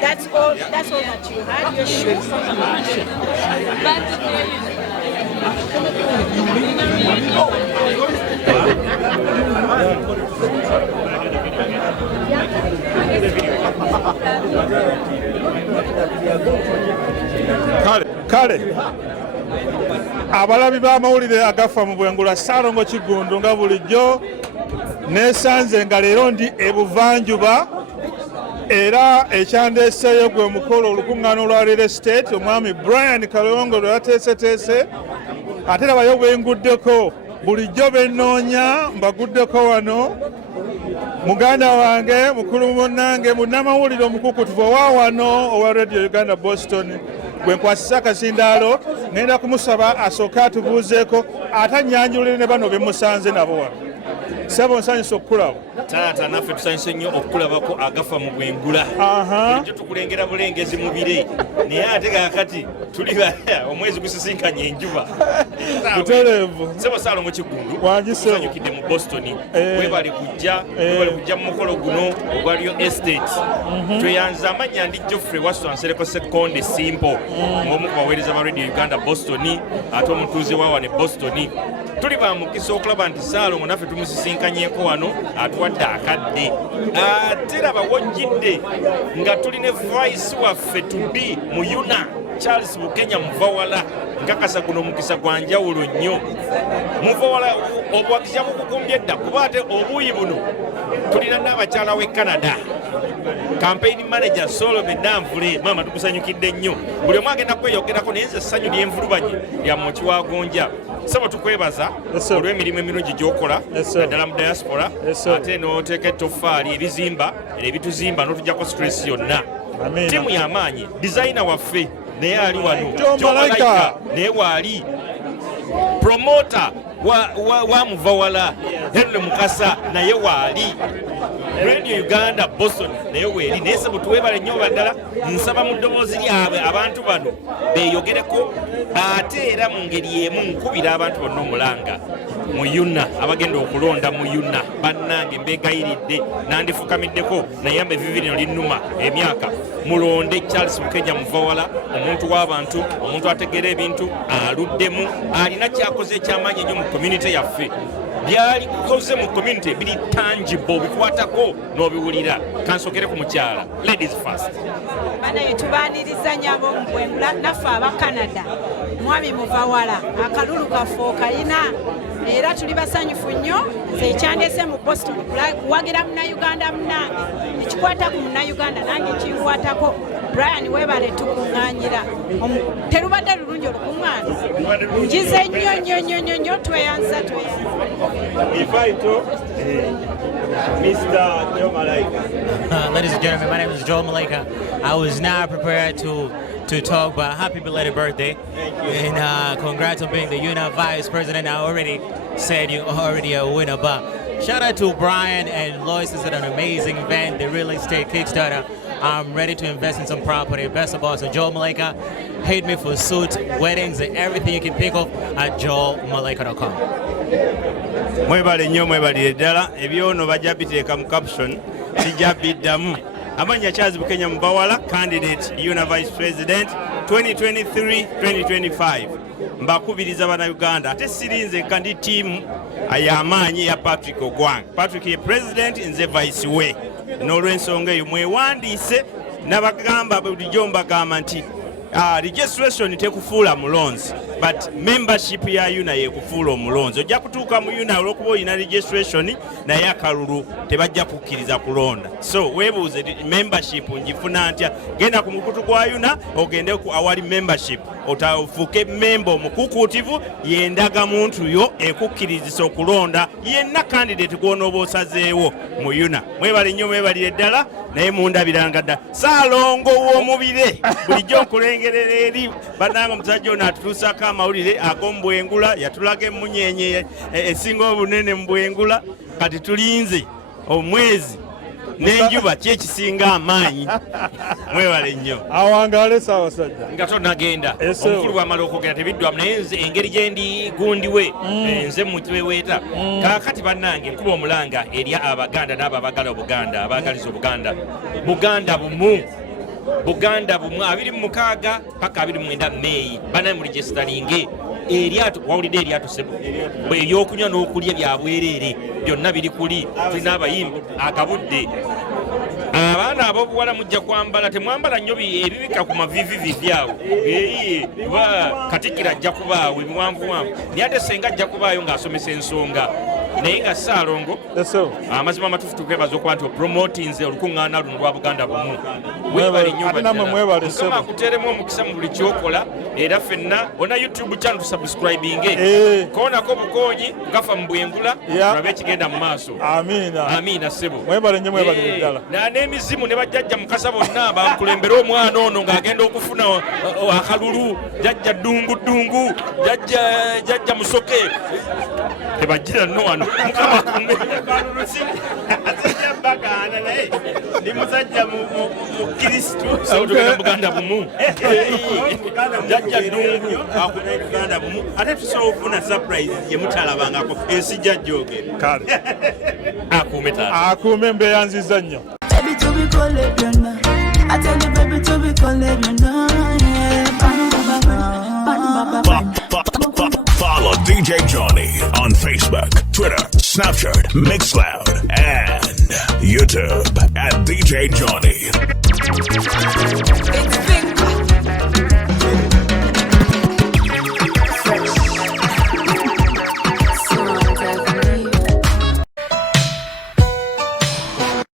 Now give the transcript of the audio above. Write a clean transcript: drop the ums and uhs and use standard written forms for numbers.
That's all that you had. Your shoes. Kale abalabi b'amawulire agafa mu bwengula Ssaalongo Kigundu nga bulijjo nesanze nga leero ndi ebuvanjuba era ekyandeeseeyo gwe mukolo olukuŋŋaana olwa real estate omwami Brian Kalongo lwe yateeseteese ate labayo bwenguddeko bulijjo bennoonya mbaguddeko wano muganda wange mukulu munnange munnamawulire omukukutuvu owa wano owa Radio Uganda Boston gwe nkwasisa akazindaalo ngenda kumusaba asooke atubuuzeeko ate annyanjulire ne bano be musanze nabo wano. Sebo nsanyusa okukulaba. Taata naffe tusanyuse nnyo okukulabako agafa mu bwengula. Bulijjo tukulengera bulengezi mu bire naye ate kaakati tuli omwezi gusisinkanye enjuba. Butereevu. Sebo Ssaalongo Kigundu wangisanyukidde mu Boston webale kujja mu mukolo guno ogwa Real Estate. Tweyanza amannya ndi Geoffrey Waswa Nsereko Sekonde Simple ng'omu ku baweereza ba Radio Uganda Boston ate omutuuze wa wano e Boston. Tuli ba mukisa okulaba nti Ssaalongo naffe tumusisinkanyeko wano atuwadde akadde ate laba wojjidde nga tuli ne vice waffe tudi mu Yuna Charles Bukenya Muvawala nkakasa guno mukisa gwa njawulo nnyo. Muvawala obuwagizi bukukumbye dda kuba ate obuuyi buno tulina n'abakyala w'e Canada campaign manager Solomon Namvule maama tukusanyukidde nnyo buli omu agenda kweyogerako naye nze essanyu ly'envulubanye lya Moki wa Gonja. Sebo tukwebaza olw'emirimu emirungi gy'okola naddala mu diaspora ate n'oteeka ettoffaali ebizimba ebituzimba n'otujjako stress yonna. Ttiimu y'amaanyi designer waffe naye ali wano Malaika naye waali promoter wa Muvawala Henry Mukasa naye waali Radio Uganda Boston naye weeri naye Sebo tuwebale nnyo baddala nsaba mu ddoboozi lyabwe abantu bano beeyogereko ate era mu ngeri emu nkubira abantu bonna omulanga mu Yuna abagenda okulonda mu Yuna bannange mbeegayiridde nandifukamiddeko nayamba evivi lino linnuma emyaka mulonde Charles Bukenya Muvawala omuntu w'abantu omuntu ategeera ebintu aluddemu alina kyakoze ekyamaanyi ennyo mu community yaffe byali kukoze mu community biri tangible bikwatako n'obiwulira. Kansokere ku mukyala ladies first. Bana yetubaniriza nyabo mu bwengula naffe aba Canada mwami Muvawala akalulu kaffe kalina era tuli basanyufu nnyo nze ekyandeese mu Boston kuwagira munnayuganda munnange ekikwata ku munnayuganda nange kinkwatako. Brian webale tukuŋŋaanyira terubadde lulungi olukuŋŋaana ngize nnyo tweyanza. Mr. Joe Malaika. Ladies and gentlemen, my name is Joe Malaika. I was not prepared to talk, but happy belated birthday. And congrats on being the UNA Vice President. I already said you're already a winner, but shout out to Brian and Lois. This is an amazing event, the real estate Kickstarter. I'm ready to invest in some property. Best of all, so Joe Malaika, hit me for suits, weddings, and everything you can think of at joemalaika.com. Mwebale nnyo mwebalire ddala ebyono bajja biteeka mu caption kijja biddamu. Amanya Charles Bukenya Muvawala candidate UNA Vice President 2023-2025 mbakubiriza bana Uganda ate sirinze kandi team ayamaanyi ya Patrick Ogwang. Patrick ye president nze vice we n'olw'ensonga eyo mwewandiise n'abagamba bulijjo mbagamba nti registration tekufuula mulonzi but membership ya UNA yekufuula omulonzi. Ojja kutuuka mu UNA olw'okuba olina registration naye akalulu tebajja kukkiriza kulonda. So weebuuze membership ngifuna ntya? Genda ku mukutu gwa UNA ogende ku awali membership otafuuke member omukukuutivu yendaga muntu yo ekukkirizisa okulonda yenna candidate gw'onooba osazeewo mu UNA. Mwebale nnyo mwebalire ddala naye mundabiranga ddala Ssaalongo w'omubire bulijjo nkulengerera eri bannange omusajja ono atutuusako amawulire ag'omu bwengula yatulaga emunyenye esinga obunene mu bwengula kati tulinze omwezi n'enjuba kyekisinga amaanyi. Mwebale nnyo awangaale Ssaabasajja nga tonnagenda omukulu bw'amala okwogera tebiddwamu naye nze engeri gye ndi gundiwe nze mutiweweeta kaakati bannange nkuba omulanga eri abaganda n'abo abagala obuganda abaagaliza obuganda bumu Buganda bumu 26 paka 29 May bana mu registeringe eryato wawulidde eryato sebo ebyokunywa n'okulya bya bwereere byonna biri kuli tulina abayimbi akabudde abaana ab'obuwala mujja kwambala temwambala nnyo ebibika ku mavivivi byawo ba katikira ajja kubaawo emiwanvuwanvu naye ate senga ajja kubaayo ng'asomesa ensonga naye nga Ssaalongo amazima amatuufu tukwebaza okuba nti opromotinze olukuŋŋaana luno lwa Buganda bumu webale nnyo akuteeremu omukisa mu buli kyokola era ffenna ona YouTube channel tusubscribinge koonako bukoonyi ngafa mu bwengula tulabe ekigenda mu maaso amiina ssebo n'emizimu ne bajjajja mukasa bonna bankulembera omwana ono ng'agenda okufuna akalulu jjajja ddungudungu jjajja musoke tebajjira nno wano mukama bagana naye ndi musajja mu Kristo tugenda Buganda bumu jjajja ddungu akuna Buganda bumu ate tusobola okufuna surprise ye mutalabangako ensi jjajjoogera kale akuume mbeeyanziza nnyo Follow DJ Johnny on Facebook, Twitter, Snapchat, Mixcloud, and YouTube at DJ Johnny.